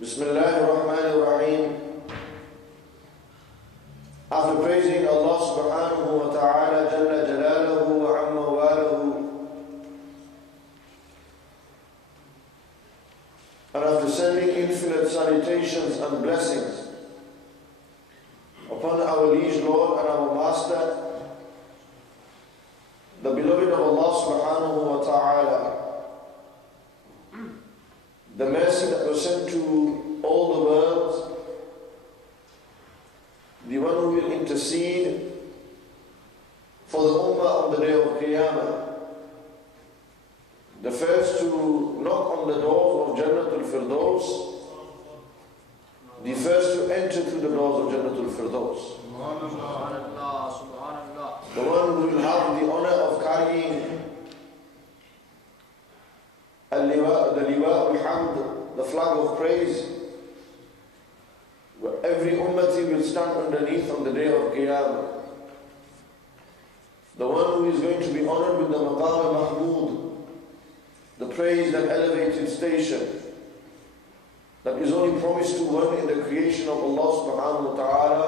Bismillahir Rahmanir Rahim. After praising Allah subhanahu wa ta'ala jalla jalaluhu wa amma walahu, and after sending infinite salutations and blessings upon our liege Lord and our Master, the beloved of Allah subhanahu wa ta'ala, the mercy that was sent to all the worlds, the one who will intercede for the Ummah on the day of Qiyamah, the first to knock on the doors of Jannatul Firdaus, the first to enter through the doors of Jannatul Firdaus, the one who will have the honor of carrying the liwa al-hamd, the flag of praise, where every ummati will stand underneath on the day of Qiyamah. The one who is going to be honored with the maqam al-mahmud, the praised and elevated station that is only promised to one in the creation of Allah subhanahu wa ta'ala,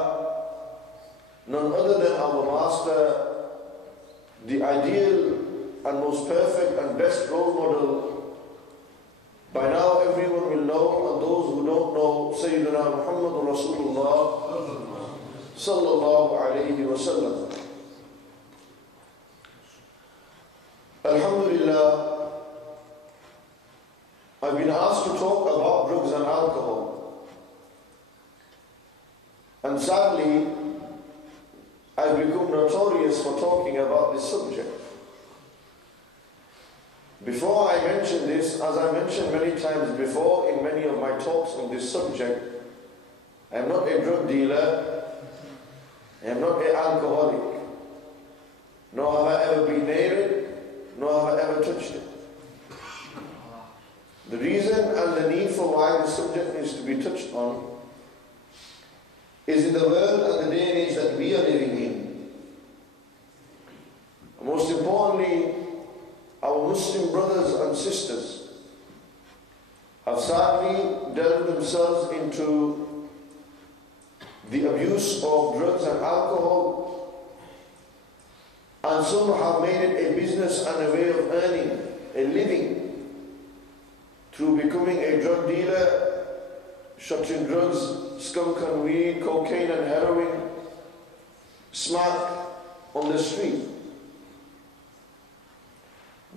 none other than our Master, the ideal and most perfect and best role model. By now everyone will know, and those who don't know, Sayyidina Muhammad Rasulullah sallallahu alayhi wa sallam. Alhamdulillah, I've been asked to talk about drugs and alcohol. And sadly, I've become notorious for talking about this subject. Before I mention this, as I mentioned many times before in many of my talks on this subject, I am not a drug dealer, I am not an alcoholic, nor have I ever been near it, nor have I ever touched it. The reason and the need for why this subject needs to be touched on is in the world and the day and age that we are living in. Most importantly, our Muslim brothers and sisters have sadly delved themselves into the abuse of drugs and alcohol, and some have made it a business and a way of earning a living through becoming a drug dealer, shotting drugs, skunk and weed, cocaine and heroin, smack on the street.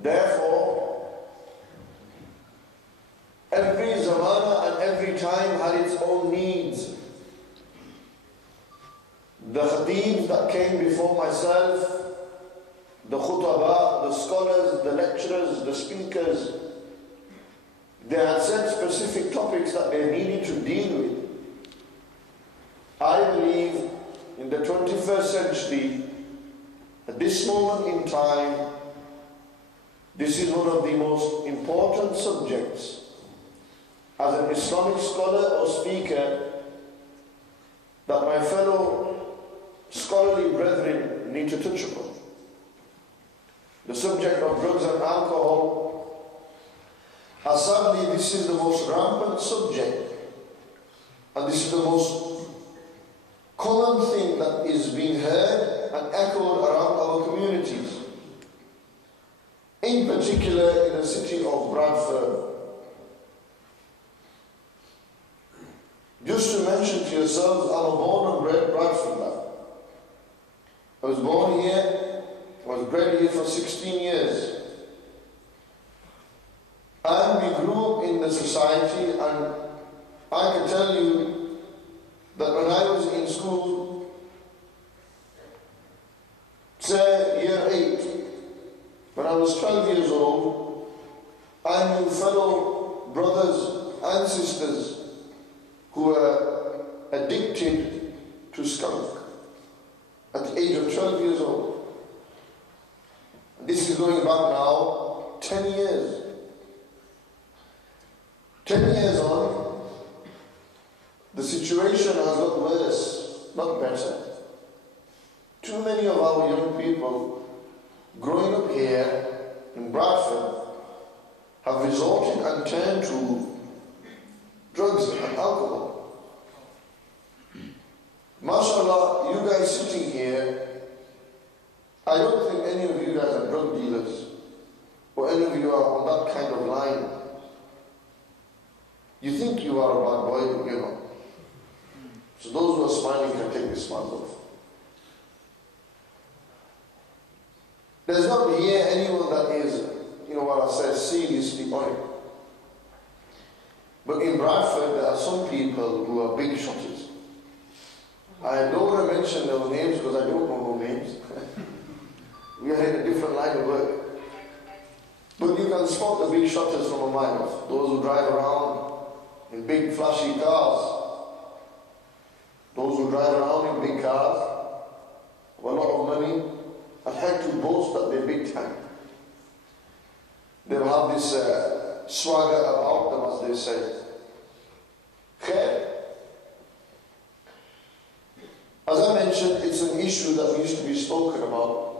Therefore, every zamana and every time had its own needs. The khatibs that came before myself, the khutaba, the scholars, the lecturers, the speakers, they had set specific topics that they needed to deal with. I believe in the 21st century, at this moment in time, this is one of the most important subjects as an Islamic scholar or speaker that my fellow scholarly brethren need to touch upon. The subject of drugs and alcohol, as sadly this is the most rampant subject, and this is the most common thing that is being heard and echoed around our communities. In particular in the city of Bradford. Just to mention to yourselves, I'm a born and bred Bradford lad. I was born here, I was bred here for 16 years. And we grew up in the society, and I can tell you that when I was in school, say year 8, when I was 12 years old, I knew fellow brothers and sisters who were addicted to skunk at the age of 12 years old. This is going back now 10 years. 10 years on, the situation has got worse, not better. Too many of our young people growing up here in Bradford have resorted and turned to drugs and you are on that kind of line, you think you are a bad boy, but you're not. So those who are smiling can take this smile off. There's not here anyone that is, what I say, seriously on it. But in Bradford, there are some people who are big shotters. I don't want to mention their names because I don't know no names. We are in a different line of work. But you can spot the big shotters from a mile off. Those who drive around in big flashy cars. Those who drive around in big cars with a lot of money and like to boast that they're big time. They have this swagger about them, as they say. Okay? As I mentioned, it's an issue that needs to be spoken about.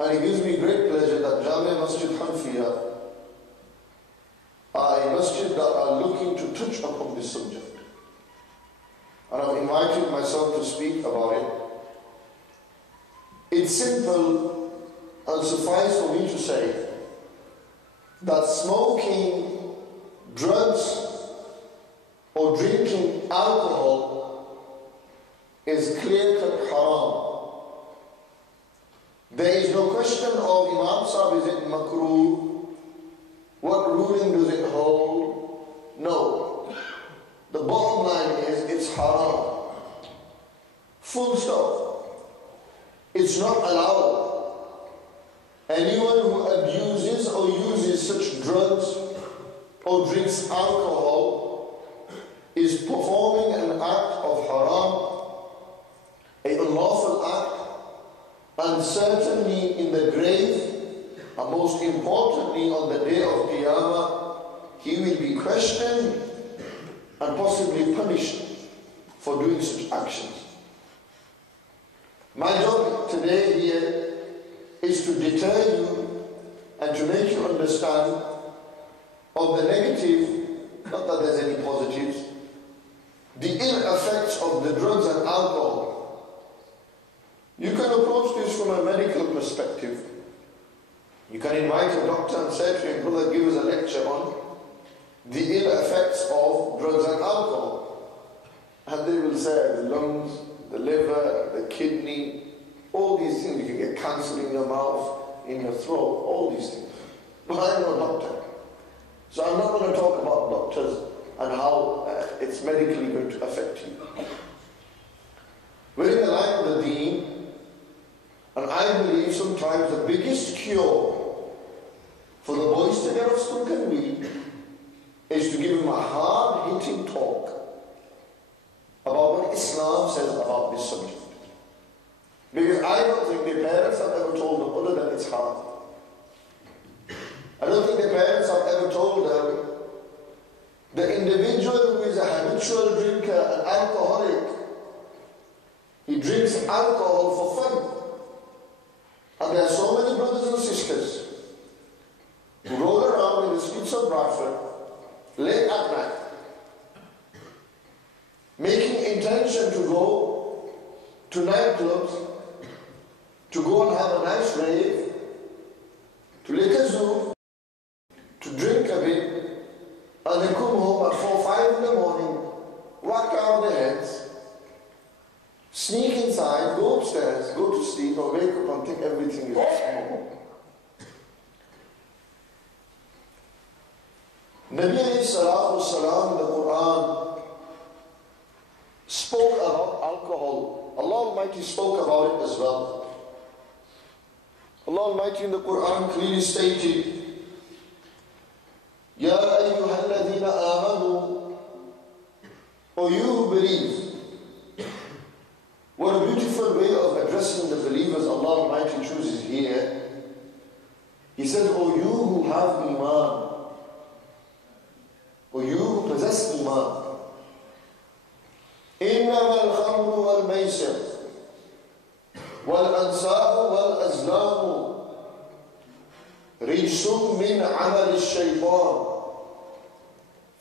And it gives me great pleasure that Jamia Masjid Hanfia are a masjid that are looking to touch upon this subject. And I've invited myself to speak about it. It's simple and suffice for me to say that smoking, drugs, or drinking alcohol is clear-cut haram. There is no question of Imam Sahib, is it makruh? What ruling does it hold? No. The bottom line is it's haram. Full stop. It's not allowed. Anyone who abuses or uses such drugs or drinks alcohol is performing an act of haram, an unlawful act, and certainly in the grave, and most importantly on the day of Qiyamah, he will be questioned and possibly punished for doing such actions. My job today here is to deter you and to make you understand of the negative, not that there's any positives, the ill effects of the drugs and alcohol. You can approach this from a medical perspective. You can invite a doctor and say to him, brother, give us a lecture on the ill effects of drugs and alcohol. And they will say the lungs, the liver, the kidney, all these things. You can get cancer in your mouth, in your throat, all these things. But I'm not a doctor. So I'm not going to talk about doctors and how it's medically going to affect you. We're in the line of the deen, and I believe sometimes the biggest cure for the boys to get off skunk and weed is to give them a hard-hitting talk about what Islam says about this subject. Because I don't think their parents have ever told them other than it's haram. I don't think their parents have ever told them the individual who is a habitual drinker, an alcoholic, he drinks alcohol for fun. And there are so many brothers and sisters who roll around in the streets of Bradford late at night, making intention to go to nightclubs, to go and have a nice rave, to lick a zoo, to drink a bit, and then come home at 4 or 5 in the morning, whack down their heads, sneak inside, go upstairs, go to sleep, or wake up and think everything is normal. Nabi alayhi salatu wasalam in the Quran spoke about alcohol. Allah Almighty spoke about it as well. Allah Almighty in the Quran clearly stated, Ya ayyuha alladhina amanu, O you who believe. What a beautiful way of addressing the believers Allah Almighty chooses here. He says, O you who have Iman, O you who possess Iman, إِنَّمَا الْخَمْرُ وَالْمَيْسِرُ وَالْأَنْصَابُ وَالْأَزْلَامُ رِجْسٌ مِّنْ عَمَلِ الشَّيْطَانِ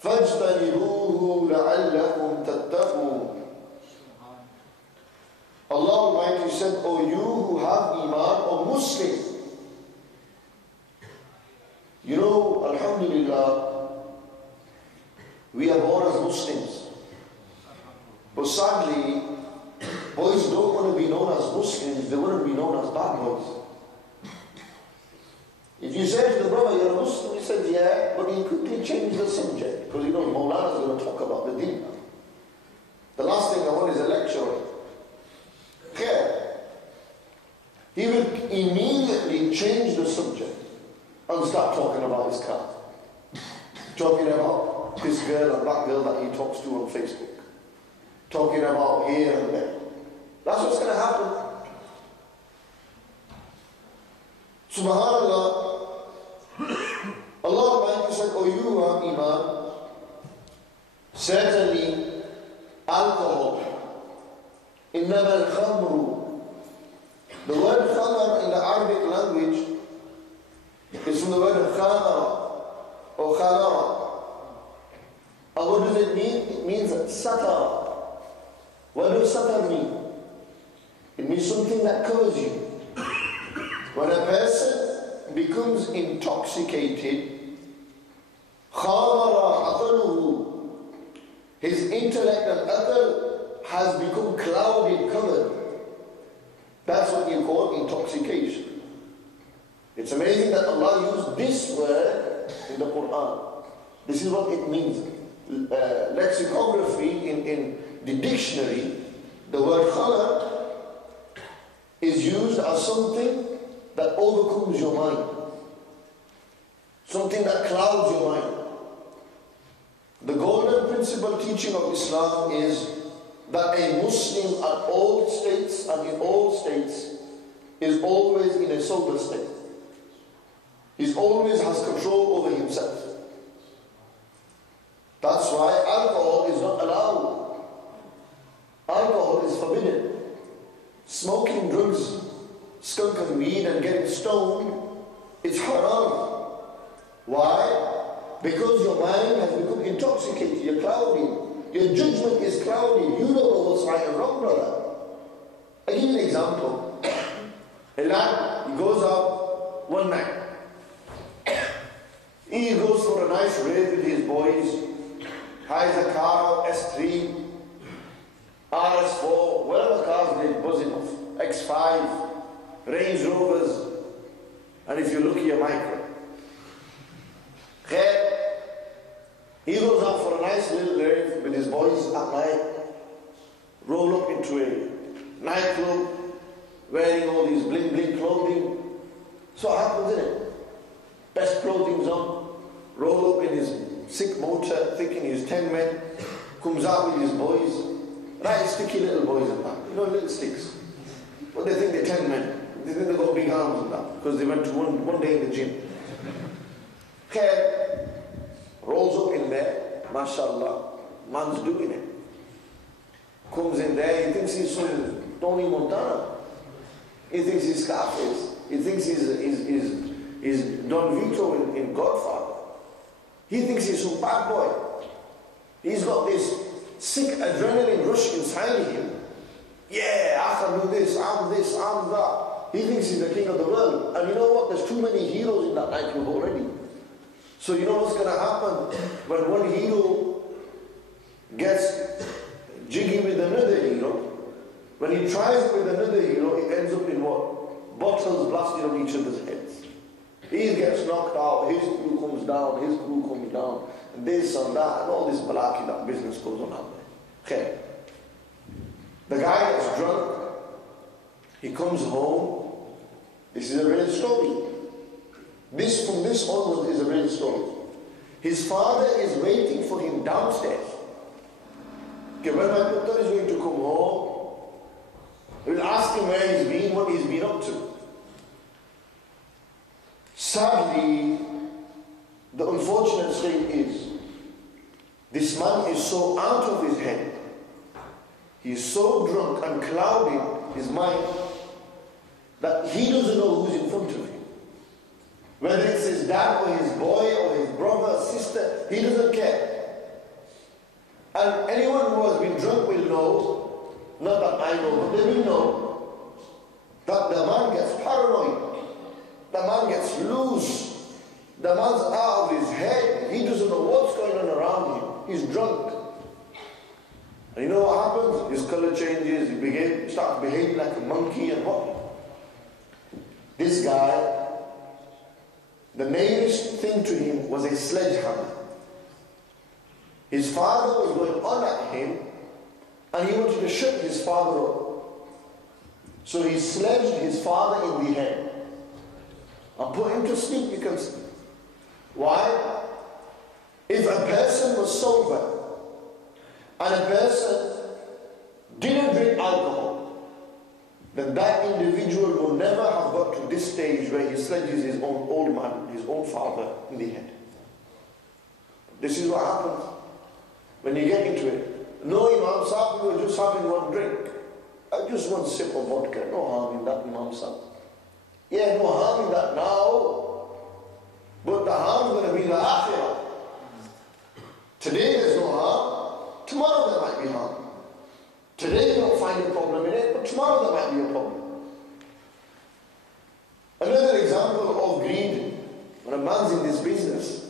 فَاجْتَنِبُوهُ لَعَلَّكُمْ تَتَّقُونَ. Allah Almighty said, O you who have Iman, O Muslim, alhamdulillah, we are born as Muslims. But sadly, boys don't want to be known as Muslims, they want to be known as bad boys. If you say to the brother, you're a Muslim, he says, yeah, but he quickly changed the subject, because you know Maulana is going to talk about the deen. The last thing I want is a lecture. Okay. He will immediately change the subject and start talking about his car. Talking about this girl and that girl that he talks to on Facebook. Talking about here and there. That's what's going to happen. Subhanallah. Allah Almighty said, "O you are Imam, certainly alcohol, إنما الخمر." The word khamar in the Arabic language is from the word khamara or khalara. And what does it mean? It means satara. What does satar mean? It means something that covers you. When a person becomes intoxicated, khamara aqluhu, his intellect and aql has become clouded, covered. That's what you call intoxication. It's amazing that Allah used this word in the Quran. This is what it means. Lexicography in the dictionary, the word khala is used as something that overcomes your mind. Something that clouds your mind. The golden principle teaching of Islam is that a Muslim at all states and in all states is always in a sober state. He always has control over himself. That's why alcohol is not allowed. Alcohol is forbidden. Smoking drugs, smoking weed and getting stoned, it's haram. Why? Because your mind has become intoxicated, you're cloudy. Your judgment is cloudy. You don't know what's right and wrong, brother. I'll give you an example. A lad, he goes out one night. He goes for a nice rave with his boys. Hires a car, S3, RS4, whatever cars they're buzzing off. X5, Range Rovers, and if you're lucky, a Micro. Okay. He goes out for a nice little rave with his boys at night, roll up into a nightclub, wearing all these bling bling clothing. So what happens, isn't it? Best clothing's on, roll up in his sick motor, thinking he's 10 men, comes out with his boys, right sticky little boys and that, you know, little sticks. But they think they're 10 men. They think they've got big arms and that, because they went to one day in the gym. Okay. Rolls up in there, mashallah, man's doing it. Comes in there, he thinks he's some Tony Montana. He thinks he's Scarface. He thinks he's Don Vito in Godfather. He thinks he's some bad boy. He's got this sick adrenaline rush inside him. Yeah, I can do this, I'm that. He thinks he's the king of the world. And you know what? There's too many heroes in that nightclub already. So you know what's going to happen? When one hero gets jiggy with another hero, when he tries with another hero, it ends up in what? Bottles blasted on each other's heads. He gets knocked out, his crew comes down, his crew comes down, and this and that, and all this balaki, that business goes on out there. Okay. The guy gets drunk, he comes home. This is a real story. From this onwards is a real story. His father is waiting for him downstairs. Okay, when my putter is going to come home, he will ask him where he's been, what he's been up to. Sadly, the unfortunate thing is, this man is so out of his head, he's so drunk and clouding his mind, that he doesn't know who's in front of him. Whether it's his dad or his boy or his brother or sister, he doesn't care. And anyone who has been drunk will know, not that I know, but they will know, that the man gets paranoid. The man gets loose. The man's out of his head. He doesn't know what's going on around him. He's drunk. And you know what happens? His colour changes, he starts behaving like a monkey and what? This guy, the nearest thing to him was a sledgehammer. His father was going on at him and he wanted to shut his father up. So he sledged his father in the head and put him to sleep, you can see. Why? If a person was sober and a person didn't drink alcohol, then that individual will never have got to this stage where he sledges his own old man, his own father in the head. This is what happens when you get into it. No, Imam Sahib, we were just having one drink. Just one sip of vodka. No harm in that, Imam Sahib. Yeah, no harm in that now. But the harm is going to be the akhirah. Today there's no harm. Tomorrow there might be harm. Today you don't find a problem in it, but tomorrow there might be a problem. Another example of greed, when a man's in this business.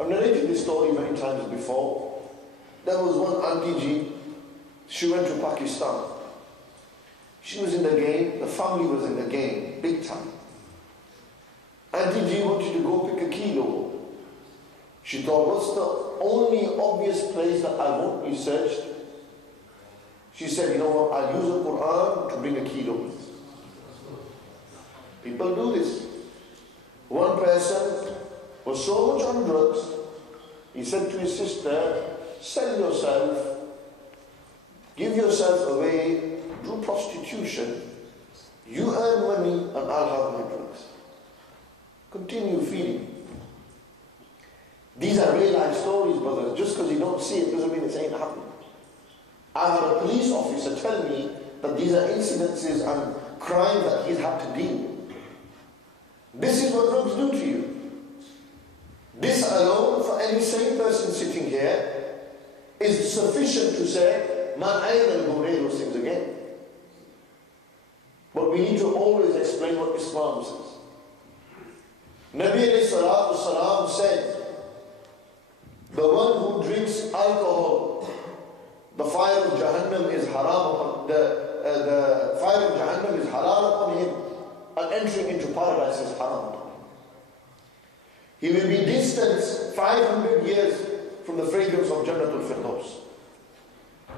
I've narrated this story many times before. There was one Auntie G, she went to Pakistan. She was in the game, the family was in the game, big time. Auntie G wanted to go pick a kilo. She thought, what's the only obvious place that I won't be searched? She said, you know what, I'll use the Quran to bring a kilo. People do this. One person was so much on drugs, he said to his sister, sell yourself, give yourself away, do prostitution, you earn money and I'll have my drugs. Continue feeding. These are real life stories, brothers. Just because you don't see it doesn't mean it's ain't happening. I had a police officer tell me that these are incidences and crimes that he's had to deal with. This is what drugs do to you. This alone, for any sane person sitting here, is sufficient to say, man, I ain't going to go near those things again. But we need to always explain what Islam says. Nabi alayhi salatu wasalam said, the one who drinks alcohol, the fire of Jahannam is haram upon the fire of Jahannam is halal upon him, and entering into paradise is haram upon him. He will be distanced 500 years from the fragrance of Jannatul Firdaus.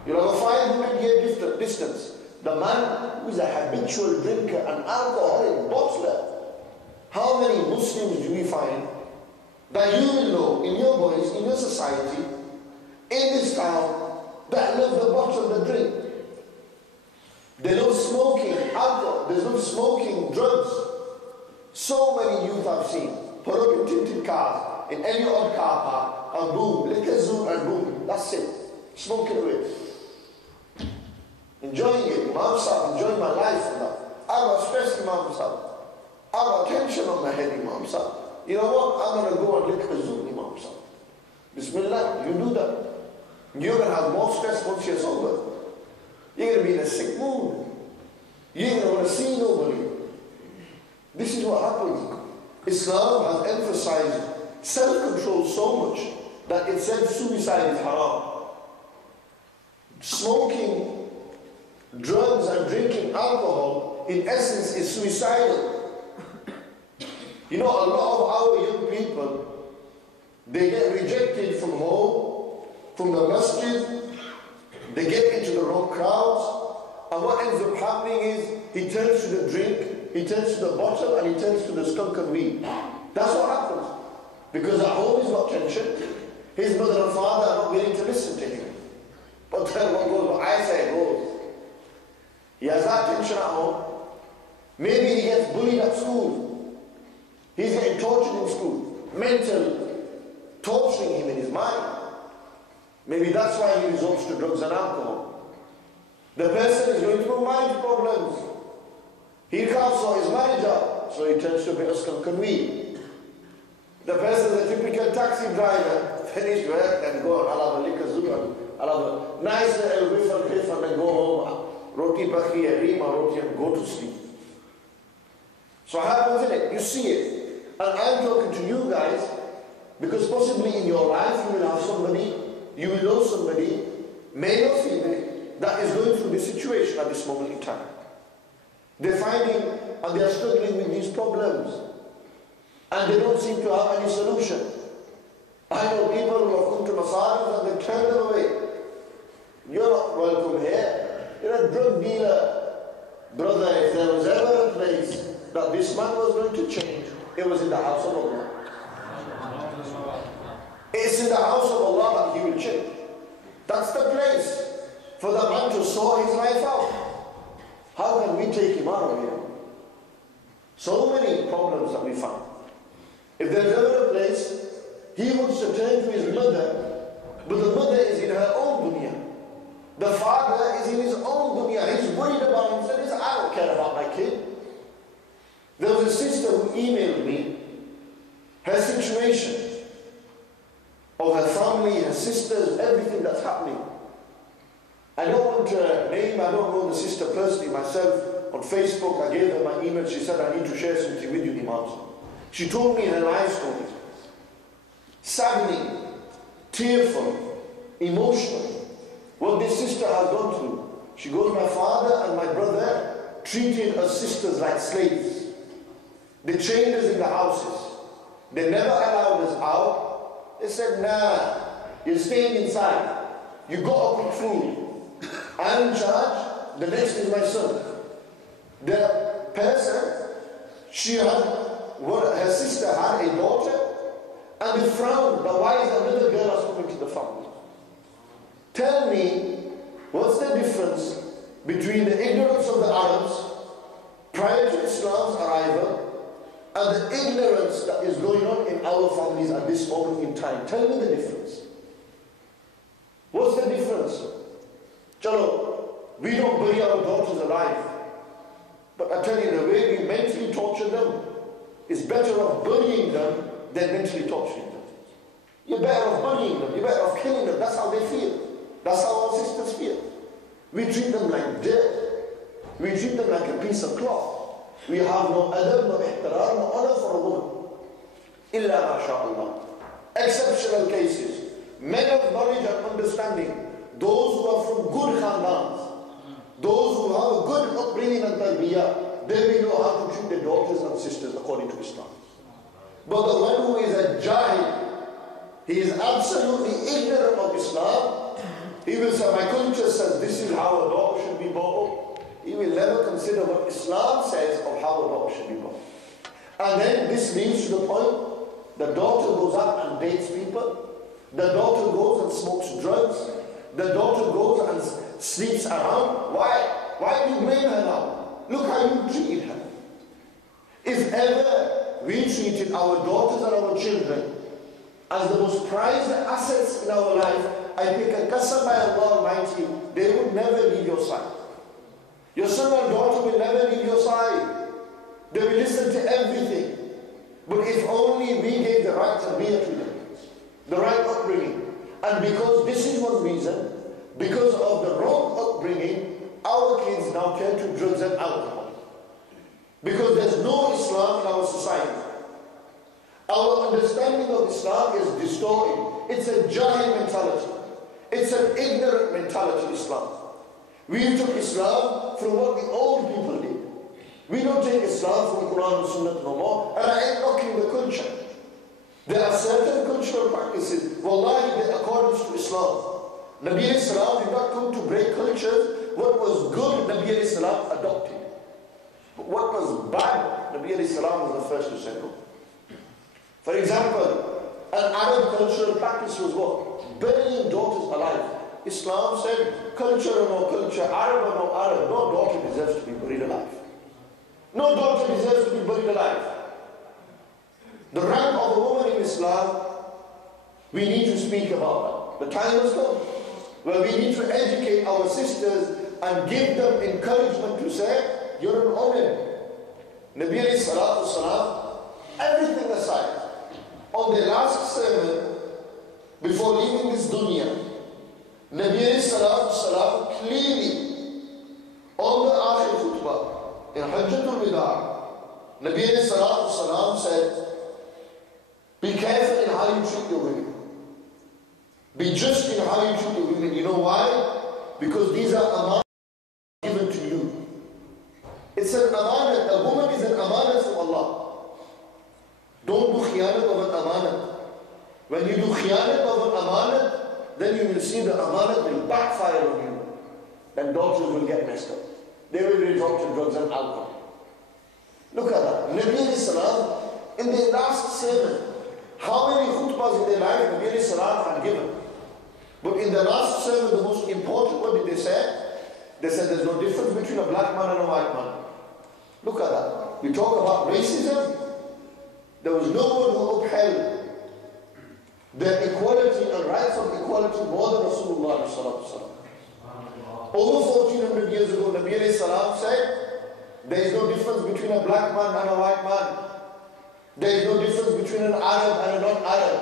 You'll have a 500-year distance. The man who is a habitual drinker, an alcoholic bottler. How many Muslims do we find that you will know in your boys, in your society, in this town, that love the bottle, the drink? They love smoking alcohol, they love smoking drugs. So many youth I've seen put up in tinted cars, in any odd car park, and boom, liquor zoom and boom, that's it. Smoking away. Enjoying it, Imam Sahib, enjoying my life and that. I got stress, Imam Sahib. I got tension on my head, Imam Sahib. You know what? I'm going to go and lick a zoom, Imam Sahib. Bismillah, you do that. You're going to have more stress once you're sober. You're going to be in a sick mood. You're going to want to see nobody. This is what happens. Islam has emphasized self-control so much that it said suicide is haram. Smoking, drugs and drinking alcohol, in essence, is suicidal. You know, a lot of our young people, they get rejected from home, from the masjid, they get into the wrong crowds, and what ends up happening is, he turns to the drink, he turns to the bottle, and he turns to the skunk and weed. That's what happens. Because at home he's got tension, his mother and father are not willing to listen to him. But then what goes, what I say goes. He has that tension at home. Maybe he gets bullied at school. He's getting tortured in school. Mental, torturing him in his mind. Maybe that's why he resorts to drugs and alcohol. The person is going through marriage problems. He can't sort his marriage out, so he turns to a bit of skunk and weed. The person is a typical taxi driver, finish work and go on, I'll have a liquor zoo, I'll have a nice little whiff and piff and then go home, roti bakhi, rima roti, and go to sleep. So what happens in it? You see it. And I'm talking to you guys because possibly in your life you will have somebody, you will know somebody, male or female, that is going through this situation at this moment in time. They're finding and they are struggling with these problems and they don't seem to have any solution. I know people who have come to Masjid and they turn them away. You're not welcome here. You're a drug dealer. Brother, if there was ever a place that this man was going to change, it was in the house of Allah. It's in the house of Allah that he will change. That's the place for the man to sort his life out. How can we take him out of here? So many problems that we find. If there's ever a place, he wants to turn to his mother, but the mother is in her own dunya. The father is in his own dunya. He's worried about himself. He says, I don't care about my kid. There was a sister who emailed me her situation of her family, her sisters, everything that's happening. I don't want to name, I don't know the sister personally myself. On Facebook, I gave her my email. She said, I need to share something with you, Imam. She told me her life story. Saddening, tearful, emotional. What this sister has gone through. She goes, my father and my brother treated us sisters like slaves. They chained us in the houses. They never allowed us out. They said, nah, you're staying inside. You got to cook food. I'm in charge. The next is my son. The person, her sister had a daughter, and they frowned that why is another girl has come into the family. Tell me, what's the difference between the ignorance of the Arabs prior to Islam's arrival and the ignorance that is going on in our families at this moment in time? Tell me the difference. What's the difference? Chalo, we don't bury our daughters alive. But I tell you, the way we mentally torture them is better off burying them than mentally torturing them. You're better off burying them, you're better off killing them. That's how they feel. That's how our sisters feel. We treat them like dirt. We treat them like a piece of cloth. We have no adab, no ihtiram, no honor for a woman. Illa masha'Allah. Exceptional cases. Men of knowledge and understanding. Those who are from good khandans. Those who have a good upbringing and tarbiyah. They will know how to treat their daughters and sisters according to Islam. But the one who is a jahil, he is absolutely ignorant of Islam. He will say, my culture says this is how a daughter should be brought up. He will never consider what Islam says of how a daughter should be brought up. And then this leads to the point, the daughter goes out and dates people. The daughter goes and smokes drugs. The daughter goes and sleeps around. Why? Why do you blame her now? Look how you treated her. If ever we treated our daughters and our children as the most prized assets in our life, I take a qasam by Allah Almighty, they would never leave your side. Your son or daughter will never leave your side. They will listen to everything. But if only we gave the right tarbiyah to them, the right upbringing. And because this is one reason, because of the wrong upbringing, our kids now turn to drugs and alcohol. Because there's no Islam in our society. Our understanding of Islam is distorted. It's a jahil mentality. It's an ignorant mentality, Islam. We took Islam from what the old people did. We don't take Islam from Quran and Sunnah no more. And I ain't knocking the culture. There are certain cultural practices, wallahi, in accordance to Islam. Nabi Islam did not come to break cultures. What was good, Nabi Islam adopted. But what was bad, Nabi Islam was the first to say no. For example, an Arab cultural practice was what? Burying daughters alive. Islam said, culture or no culture, Arab or no Arab, no daughter deserves to be buried alive. No daughter deserves to be buried alive. The rank of a woman in Islam, we need to speak about that. The time has come where we need to educate our sisters and give them encouragement to say, you're an woman. Nabi alayhi salatu wasalam, everything aside, on the last sermon, before leaving this dunya, Nabi alayhi salatu wasalam clearly, on the akhir khutbah, in Hajjatul Wida, Nabi alayhi salatu wasalam said, Be careful in how you treat your women. Be just in how you treat your women. You know why? Because these are amanat given to you. It's an amanat. A woman is an amanat from Allah. Don't do khiyanat of an amanat. When you do khiyanat of an amanat, then you will see the amanat will backfire on you. And daughters will get messed up. They will resort to drugs and alcohol. Look at that. Nabi alayhi salam, in their last sermon, how many khutbahs in their life Nabi alayhi salam had given? But in the last sermon, the most important, what did they say? They said there's no difference between a black man and a white man. Look at that. We talk about racism. There was no one who upheld the equality and rights of equality more than Rasulullah sallallahu alaihi wasallam. Over 1400 years ago, Nabi alayhi salam said, there is no difference between a black man and a white man. There is no difference between an Arab and a non-Arab.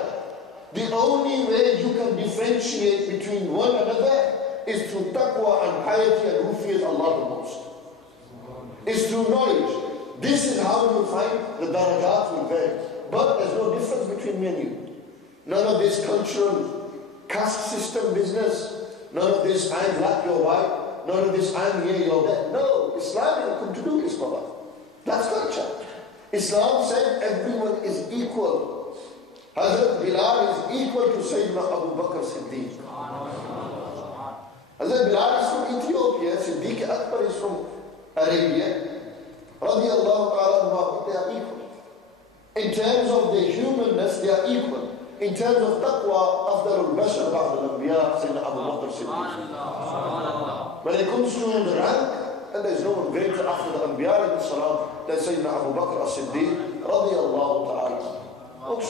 The only way you can differentiate between one another is through taqwa and piety and who fears Allah the most. It's through knowledge. This is how you find the darajat will vary. But there's no difference between me and you. None of this cultural caste system business. None of this, I'm black, you're white. None of this, I'm here, you're there. No, Islam didn't come to do this, Baba. That's culture. Islam said everyone is equal. Hazrat Bilal is equal to Sayyidina Abu Bakr Siddiq. Hazrat Bilal is from Ethiopia. Siddiq Akbar is from Arabia. Radiallahu ta'ala, they are equal. In terms of their humanness, they are equal. In terms of taqwa, أفضل البشر بعد الأنبياء سيدنا أبو بكر الصديق. When it comes to the rank, and there is no one greater after the Anbiya than Sayyidina Abu Bakr as-Siddiq radiyallahu ta'ala.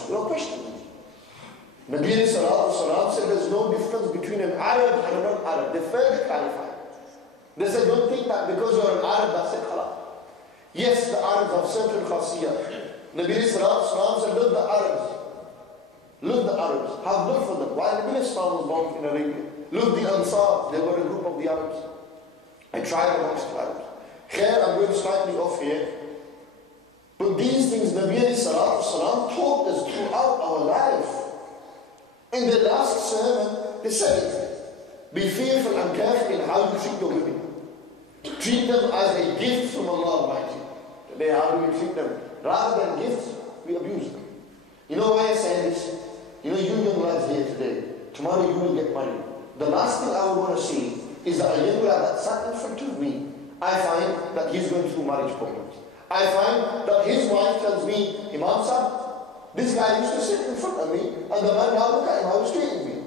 No question. Nabi sallallahu alayhi wa said there's no difference between an Arab and a non-Arab. They failed to clarify. They said don't think that because you're an Arab that's it halal. Yes, the Arabs have certain khasiyah. Nabi sallallahu alayhi wa said look the Arabs. Look the Arabs. Have looked for them. While Nabi was born in Arabia. Look the Ansar. They were a group of the Arabs. I tried amongst the Arabs. Here I'm going slightly off here. But these things Nabi sallallahu taught us throughout our life. In the last sermon, they said it. Be fearful and careful in how you treat your women. Treat them as a gift from Allah Almighty. Today, how do we treat them? Rather than gifts, we abuse them. You know why I say this? You know, you young lads here today, tomorrow you will get married. The last thing I would want to see is that a young lad that sat in front of me, I find that he's going through marriage problems. I find that his wife tells me, Imam Sahib, this guy used to sit in front of me, and the man now look at him, how he's treating me.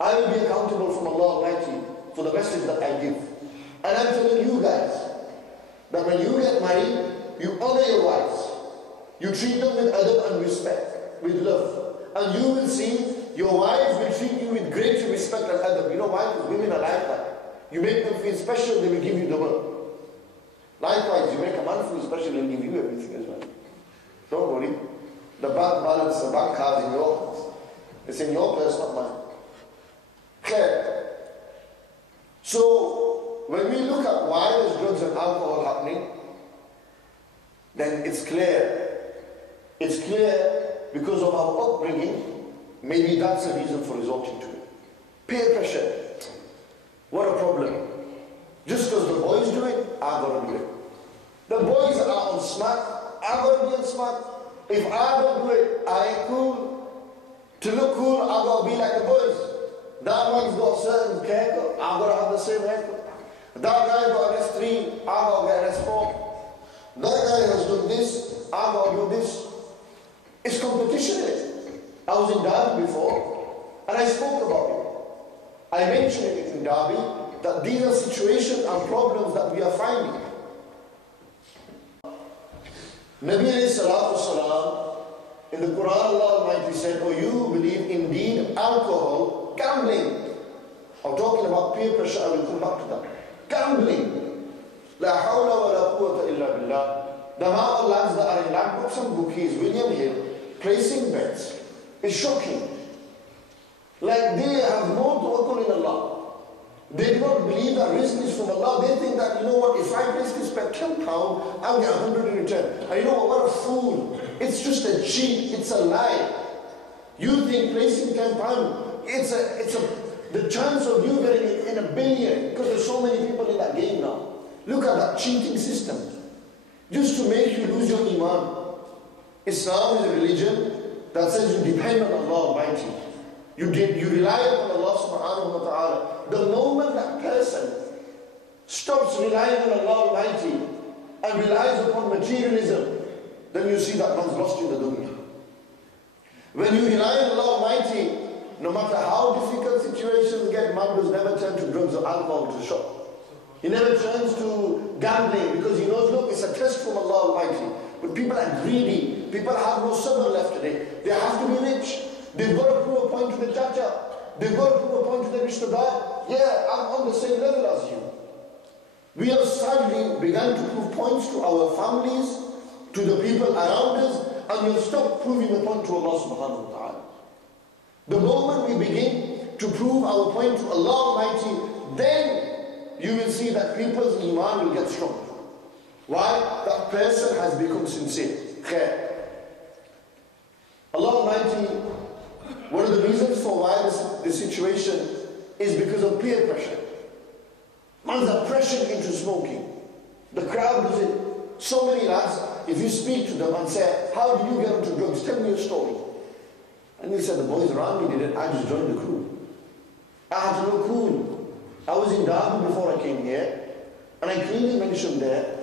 I will be accountable from Allah Almighty for the message that I give. And I'm telling you guys, that when you get married, you honor your wives. You treat them with adab and respect, with love. And you will see your wives will treat you with great respect and adab. You know why? Because women are like that. You make them feel special, they will give you double. Likewise, you make a man feel special, they'll give you everything as well. Don't worry. The bank balance, the bank card in your hands. It's in your purse, not mine. Clear. So, when we look at why there's drugs and alcohol happening, then it's clear. It's clear because of our upbringing, maybe that's the reason for resorting to it. Peer pressure. What a problem. Just because the boys do it, I've got to do it. The boys are on smart, I've got to be on smart. If I don't do it, I ain't cool. To look cool, I've got to be like the boys. That one's got a certain haircut, I've got to have the same haircut. That guy got an S3, I've got to get an S4. That guy has done this, I've got to do this. It's competition, isn't it? I was in Derby before, and I spoke about it. I mentioned it in Derby, that these are situations and problems that we are finding. Nabi alayhi salatu wasalam, in the Quran, Allah Almighty said, oh, you believe indeed alcohol, gambling. I'm talking about peer pressure, I will come back to that. Gambling. La hawla wa la quwwata illa billah. The amount of lads that are in Lambrooks and bookies, William Hill, placing bets, is shocking. Like they have no tawakkul in Allah. They do not believe that rizq is from Allah. They think that, you know what, if I place this bet £10, I'll get 100 in return. And you know what a fool. It's just a cheat, it's a lie. You think placing £10, the chance of you getting it in a billion, because there's so many people in that game now. Look at that cheating system. Just to make you lose your iman. Islam is a religion that says you depend on Allah Almighty. You rely upon Allah subhanahu wa ta'ala. The moment that person stops relying on Allah Almighty and relies upon materialism, then you see that man's lost in the dunya. When you rely on Allah Almighty, no matter how difficult situations get, man does never turn to drugs or alcohol to shop. He never turns to gambling because he knows, look, it's a test from Allah Almighty. But people are greedy. People have no sabr left today. They have to be rich. They've got to prove a point to the chacha. They've got to prove a point to the rishtadar. Yeah, I'm on the same level as you. We have sadly begun to prove points to our families, to the people around us, and we'll stop proving the point to Allah subhanahu wa ta'ala. The moment we begin to prove our point to Allah Almighty, then you will see that people's iman will get strong. Why? That person has become sincere. Khair. Allah Almighty, one of the reasons for why this situation is because of peer pressure. Man's are pressured into smoking. The crowd does it. So many lads, if you speak to them and say, how did you get into drugs? Tell me your story. And he said, the boys around me did it, I just joined the crew. I had to look cool. I was in Derby before I came here, and I clearly mentioned there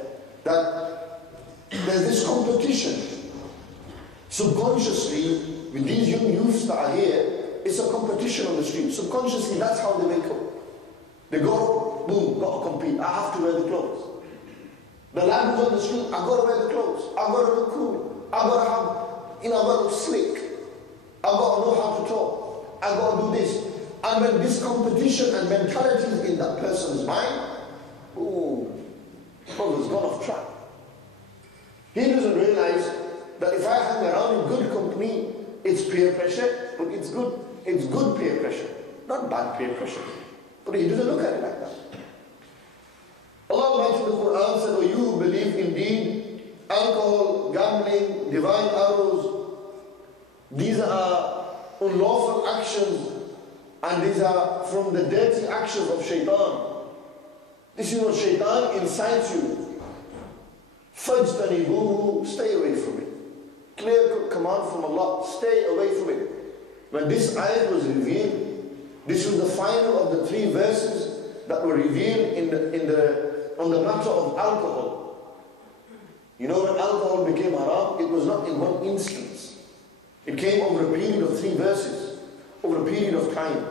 that there's this competition. Subconsciously, with these young youths that are here, it's a competition on the street. Subconsciously, that's how they wake up. They go, boom, got to compete. I have to wear the clothes. The lad who's on the street, I've got to wear the clothes. I've got to look cool. I've got to have, I've got to look slick. I've got to know how to talk. I've got to do this. And when this competition and mentality is in that person's mind, oh, brother's gone off track. He doesn't realize that if I hang around in good company, it's peer pressure, but it's good peer pressure, not bad peer pressure. But he doesn't look at it like that. Allah Almighty in the Quran said, oh, you who believe indeed, alcohol, gambling, divine arrows, these are unlawful actions, and these are from the dirty actions of shaitan. This is what shaitan incites you. Fajtanibuhu, stay away from it. Clear command from Allah, stay away from it. When this ayat was revealed, this was the final of the 3 verses that were revealed on the matter of alcohol. You know, when alcohol became haram, it was not in one instance. It came over a period of 3 verses, over a period of time.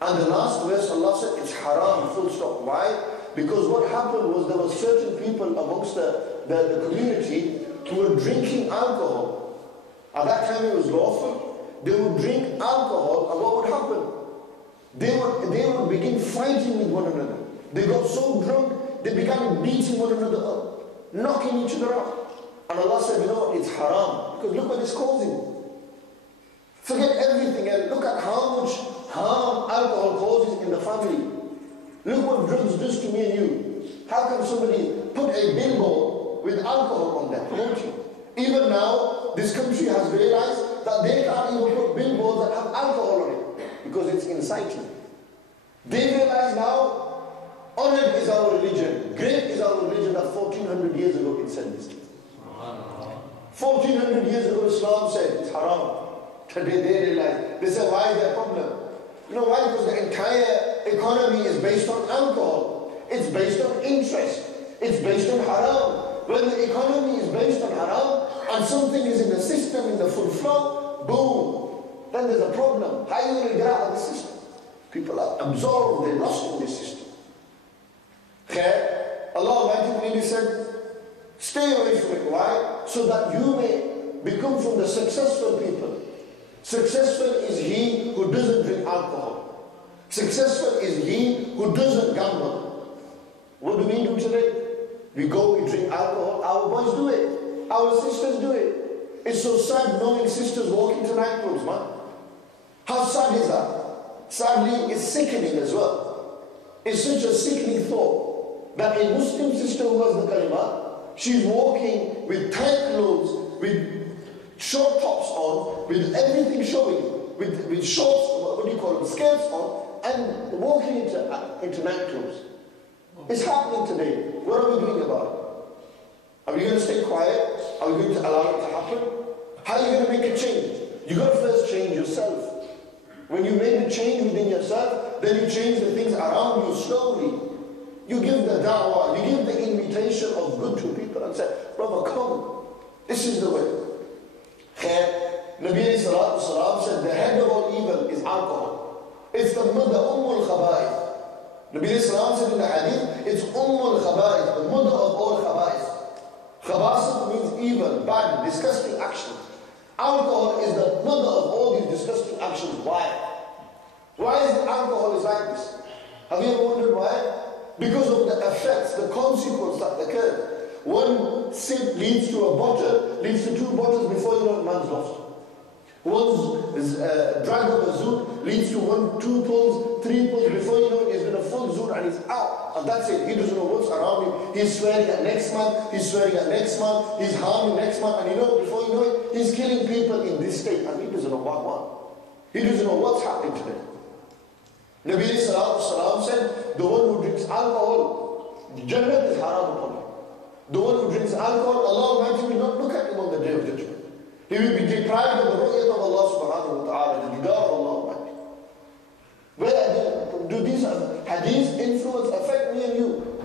And the last verse, Allah said, it's haram, full stop. Why? Because what happened was there were certain people amongst the community who were drinking alcohol. At that time it was lawful. They would drink alcohol, and what would happen? They would begin fighting with one another. They got so drunk, they began beating one another up, knocking each other out. And Allah said, you know what, it's haram. Because look what it's causing. Forget everything else. Look at how much harm alcohol causes in the family. Look what drugs does to me and you. How can somebody put a billboard with alcohol on there, promoting? Even now, this country has realized that they can't even put billboards that have alcohol on it because it's inciting. They realize now, honored is our religion, great is our religion, that 1400 years ago it said this. 1400 years ago Islam said it's haram. Today they realize. They say, why is there a problem? You know why? Because the entire economy is based on alcohol. It's based on interest. It's based on haram. When the economy is based on haram and something is in the system in the full flow, boom, then there's a problem. How are you going to get out of the system? People are absorbed, they're lost in this system. Okay? Allah Almighty said, stay away from it. Why? So that you may become from the successful people. Successful is he who doesn't drink alcohol. Successful is he who doesn't gamble. What do we do today? We go, we drink alcohol. Our boys do it. Our sisters do it. It's so sad knowing sisters walking to nightclubs, man. How sad is that? Sadly, it's sickening as well. It's such a sickening thought that a Muslim sister who has the kalima, she's walking with tight clothes, with short tops on, with everything showing, with shorts, what do you call them, skirts on, and walking into nightclubs. It's happening today. What are we doing about it? Are we going to stay quiet? Are we going to allow it to happen? How are you going to make a change? You've got to first change yourself. When you make the change within yourself, then you change the things around you slowly. You give the da'wah, you give the invitation of good to people and say, brother, come. This is the way. Nabi sallallahu alayhi wa sallam said, the head of all evil is alcohol. It's the mother, al-khaba'ith. Nabi sallallahu said in the hadith, it's al-khaba'ith, the mother of all khaba'ith. Khaba'ith means evil, bad, disgusting actions. Alcohol is the mother of all these disgusting actions. Why? Why is alcohol is like this? Have you ever wondered why? Because of the effects, the consequence that occur. One sip leads to a bottle, leads to 2 bottles before you know it, man's lost. One's drag of a zoot leads to 1, 2 pulls, 3 pulls, before you know it, he's been a full zoot and he's out. And that's it. He doesn't know what's around him. He's swearing at next month, he's swearing at next month, he's harming next month, and before you know it, he's killing people in this state, and he doesn't know what. He doesn't know what's happening today. Nabi sallallahu alayhi wa sallam said, the one who drinks alcohol, Jannah is haram upon him. The one who drinks alcohol, Allah Almighty will not look at him on the day of judgment. He will be deprived of the ru'yat of Allah subhanahu wa ta'ala, the didar of Allah Almighty. Where do these hadiths influence affect me and you?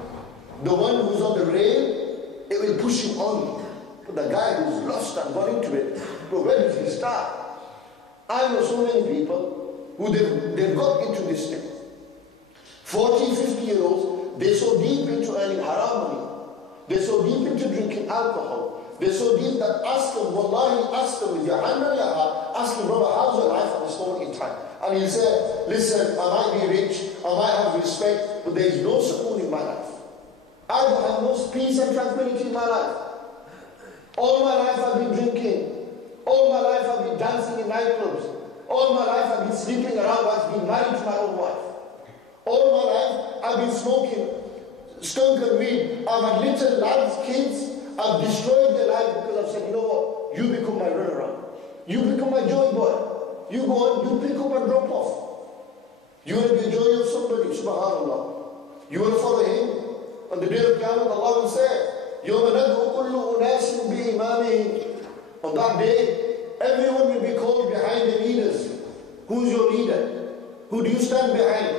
The one who's on the rail, it will push him on. But the guy who's lost and gone into it, but where does he start? I know so many people who they've got into this thing. 40, 50-year-olds, they're so deep into earning haram money. They're so deep into drinking alcohol. They're so deep that ask them, wallahi, ask them with your hand on your heart, ask them, brother, how's your life at this moment in time? And he'll say, listen, I might be rich, I might have respect, but there is no sukoon in my life. I have no peace and tranquility in my life. All my life I've been drinking. All my life I've been dancing in nightclubs. All my life I've been sleeping around whilst being married to my own wife. All my life I've been smoking skunk and weed. I've had little lads, kids. I've destroyed their life because I've said, you know what? You become my runaround. You become my joy boy. You go on, you pick up and drop off. You want to be a joy of somebody, subhanAllah. You want to follow him? On the day of Qiyamah, Allah will say, يَوْمَ نَدْعُ كُلُّ أُنَاسٍ بِإِمَامِهِمْ. On that day, everyone will be called behind the leaders. Who's your leader? Who do you stand behind?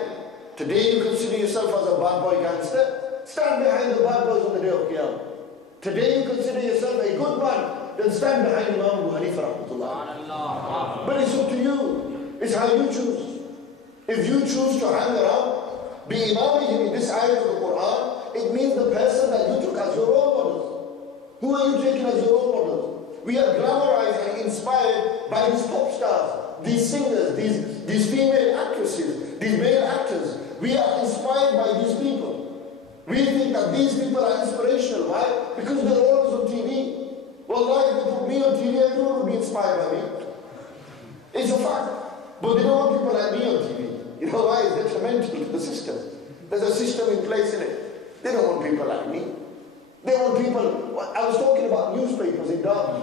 Today you consider yourself as a bad boy gangster. Stand behind the bad boys on the day of Qiyamah. Today you consider yourself a good man. Then stand behind Imam Abu Hanifa rahmatullah. But it's up to you. It's how you choose. If you choose to hang around, be imamihim in this ayah of the Quran, it means the person that you took as your role models. Who are you taking as your role models? We are glamorized and inspired by these pop stars, these singers, these female actresses, these male actors. We are inspired by these people. We think that these people are inspirational. Why? Because they're always on TV. Wallahi, if they put me on TV, everyone would be inspired by me. It's a fact. But they don't want people like me on TV. You know why? It's detrimental to the system. There's a system in place in it. They don't want people like me. They want people. I was talking about newspapers in Derby.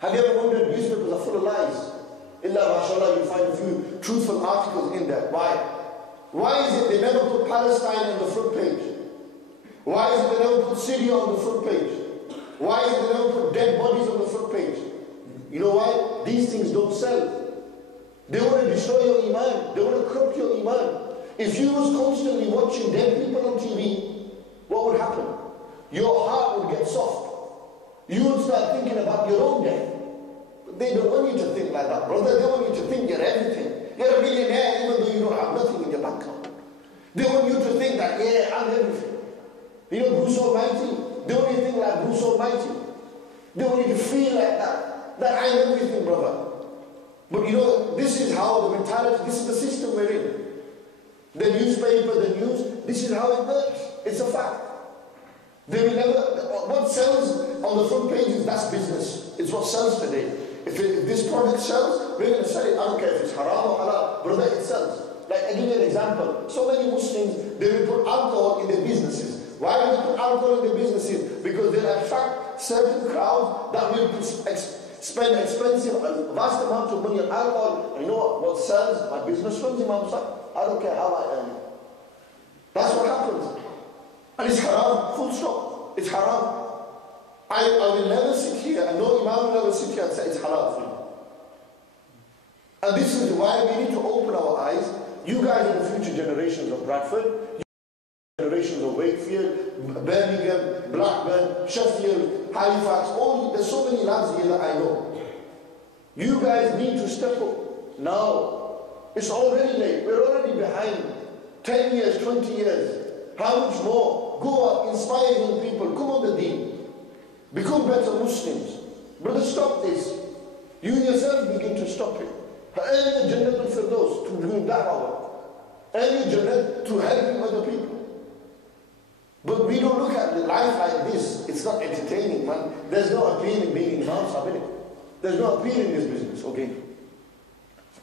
Have you ever wondered newspapers are full of lies? Illa mashallah, you find a few truthful articles in there. Why? Why is it they never put Palestine on the front page? Why is it they never put Syria on the front page? Why is it they never put dead bodies on the front page? You know why? These things don't sell. They want to destroy your iman. They want to corrupt your iman. If you was constantly watching dead people on TV, what would happen? Your heart would get soft. You would start thinking about your own death. But they don't want you to think like that, brother. They want you to think you're everything. You're a millionaire even though you don't have nothing in your bank account. They want you to think that, yeah, I'm everything. You know, Bruce Almighty. They want you to think like Bruce Almighty. They want you to feel like that I'm everything, brother. But you know, this is how the mentality, this is the system we're in. The newspaper, the news, this is how it works. It's a fact. They will never, what sells on the front pages, that's business. It's what sells today. If this product sells, we're going to sell it. I don't care if it's haram or halal, brother, it sells. Like give you an example. So many Muslims, they will put alcohol in their businesses. Why do they put alcohol in their businesses? Because they'll attract certain crowds that will spend expensive, vast amounts of money on alcohol. And you know what sells? My business runs, Imam sir. I don't care how I earn it. That's what happens. And it's haram, full stop. It's haram. I will never sit here, and no Imam will never sit here and say it's halal for you. And this is why we need to open our eyes. You guys are the future generations of Bradford, generations of Wakefield, Birmingham, Blackburn, Sheffield, Halifax, there's so many lads here that I know. You guys need to step up now. It's already late. We're already behind. 10 years, 20 years. How much more? Go out, inspire young people. Come on the deen. Become better Muslims. Brother, stop this. You yourself begin to stop it. Earn your Jannah al-Firdaus to do da'wah. Earn your Jannah to helping other people. But we don't look at life like this. It's not entertaining, man. There's no appeal in being in Imam Sahib. There's no appeal in this business, okay?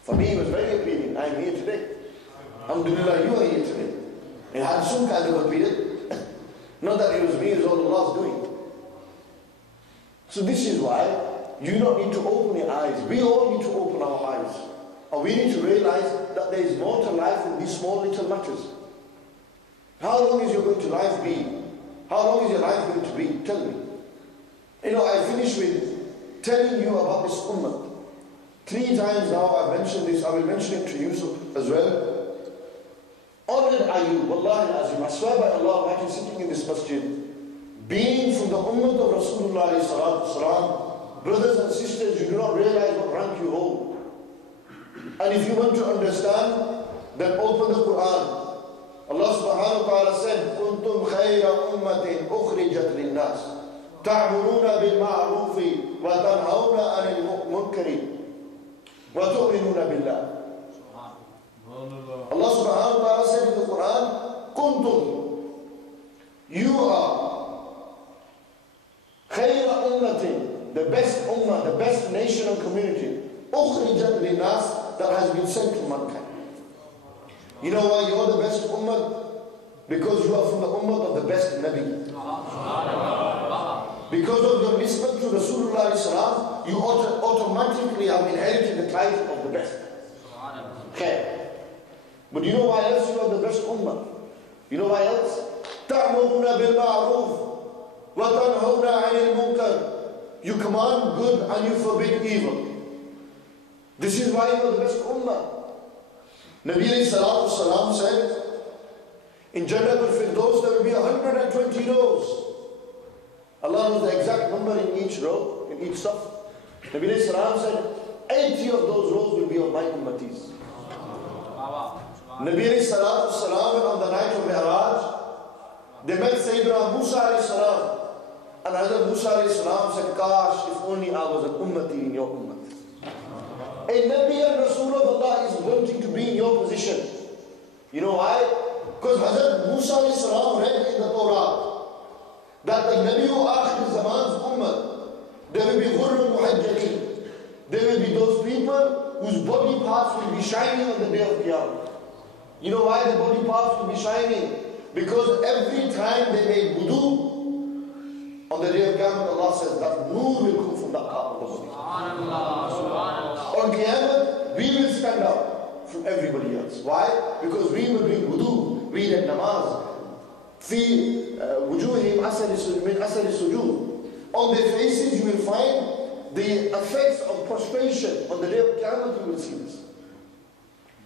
For me, it was very appealing. I'm here today. Alhamdulillah, you are here today. It had some kind of appeal. Not that it was me, it was all Allah's doing. So this is why you don't need to open your eyes. We all need to open our eyes. And we need to realize that there is more to life than these small little matters. How long is your life be? How long is your life going to be? Tell me. You know, I finish with telling you about this ummah. 3 times now I've mentioned this. I will mention it to you as well. Honored are you, Wallahi Azim. I swear by Allah, like you're sitting in this masjid, being from the ummah of Rasulullah sallallahu, brothers and sisters, you do not realize what rank you hold. And if you want to understand, then open the Quran. Allah subhanahu wa ta'ala said, كُنْتُمْ خَيْرَ أُمَّةٍ أُخْرِجَتْ لِلنَّاسِ تَعْمُرُونَ بِالْمَعْرُوفِ وَتَنْهَوْنَ عَنِ الْمُنكَرِ وَتُؤْمِنُونَ بِاللَّهِ. Allah subhanahu wa ta'ala said in the Quran, كُنْتُمْ, you are خَيْرَ أُمَّةٍ, the best ummah, the best nation and community, أُخْرِجَتْ لِلنَّاسِ, that has been sent to mankind. You know why you are the best ummah? Because you are from the ummah of the best Nabi. Because of your respect to Rasulullah sallam, you automatically have inherited the title of the best. Okay. But you know why else you are the best ummah? You know why else? تَعْمُرُونَ بِالْمَعْرُوفِ وَتَنْهَوْنَ عَنِ الْمُنكَرِ. You command good and you forbid evil. This is why you are the best ummah. Nabi alayhi salatu salam said, in Jannah al-Firdaus there will be 120 rows. Allah knows the exact number in each row, in each saf. Nabi alayhi salam said, 80 of those rows will be of my ummatis. Nabi alayhi salatu salam, on the night of Mi'raj, they met Sayyidina Musa alayhi salam. And Hazrat Musa alayhi salam said, Kash, if only I was an ummati in your ummah. A Nabi and Rasul of Allah is wanting to be in your position. You know why? Because Hazrat Musa alayhi salam read in the Torah that the Nabi who akhir zaman's ummah, there will be ghurrun muhajjalin. There will be those people whose body parts will be shining on the day of Qiyamah. You know why the body parts will be shining? Because every time they make wudu, on the day of Qiyamah, Allah says that nur will come from that part of the body. On Qiyamah, we will stand out from everybody else. Why? Because we will bring wudu, we read namaz. في وجوههم من أثر السجود. On their faces you will find the effects of prostration. On the day of Qiyamah you will see this.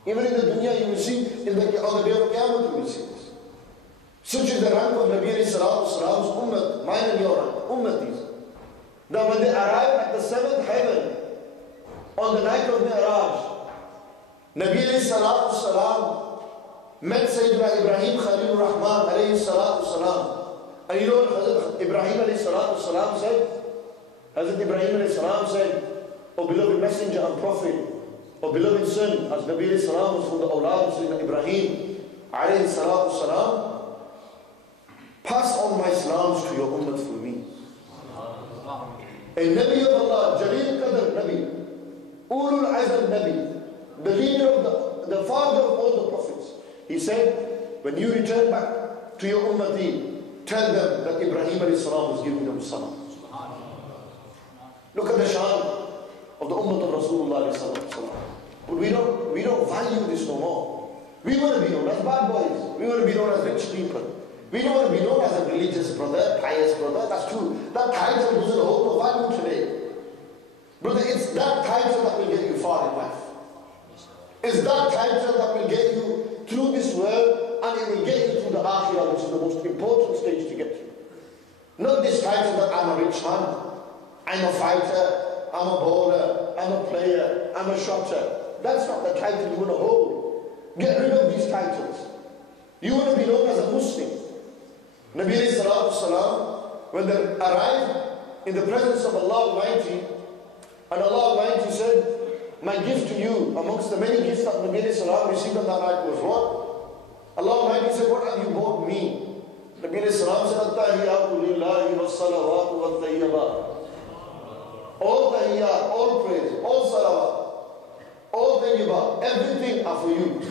Even in the dunya you will see, on the day of Qiyamah you will see this. Such is the rank of Nabi alayhi salatu salam's ummah, mine and your rank, ummatis. Now when they arrive at the 7th heaven, on the night of Mi'raj, Nabi alayhi salatu salam met Sayyidina Ibrahim Khalil Rahman alayhi salatu salam. And you know what Hazrat Ibrahim alayhi salatu salam said? Hazrat Ibrahim alayhi salam said, O beloved messenger and prophet, O beloved son, as Nabi alayhi salam was from the awlad of Sayyidina Ibrahim alayhi salatu salam, pass on my salams to your ummah for me. A Nabi of Allah, Jaleel Qadr Nabi, Ulul Azam Nabi, the leader of the father of all the prophets. He said, when you return back to your ummati, tell them that Ibrahim alayhi salam was giving them salam. Look at the shan of the ummah of Rasulullah alayhi salam. But we don't value this no more. We want to be known as bad boys. We want to be known as rich people. We don't want to be known as a religious brother, pious brother. That's true. That title doesn't hold no value today. Brother, it's that title that will get you far in life. It's that title that will get you through this world, and it will get you through the akhirah, which is the most important stage to get to. Not this title that I'm a rich man, I'm a fighter, I'm a bowler, I'm a player, I'm a shotter. That's not the title you want to hold. Get rid of these titles. You want to be known as a Muslim. Nabi alayhi salatu wasalam, when they arrived in the presence of Allah Almighty, and Allah Almighty said, my gift to you, amongst the many gifts that Nabi alayhi salam received on that night was what? Allah Almighty said, what have you bought me? Nabi alayhi salam said, At-tahiyatu lillahi wa salawatu wa tayyibat. All tahiyyat, all praise, all salawat, all tayyibat, everything are for you.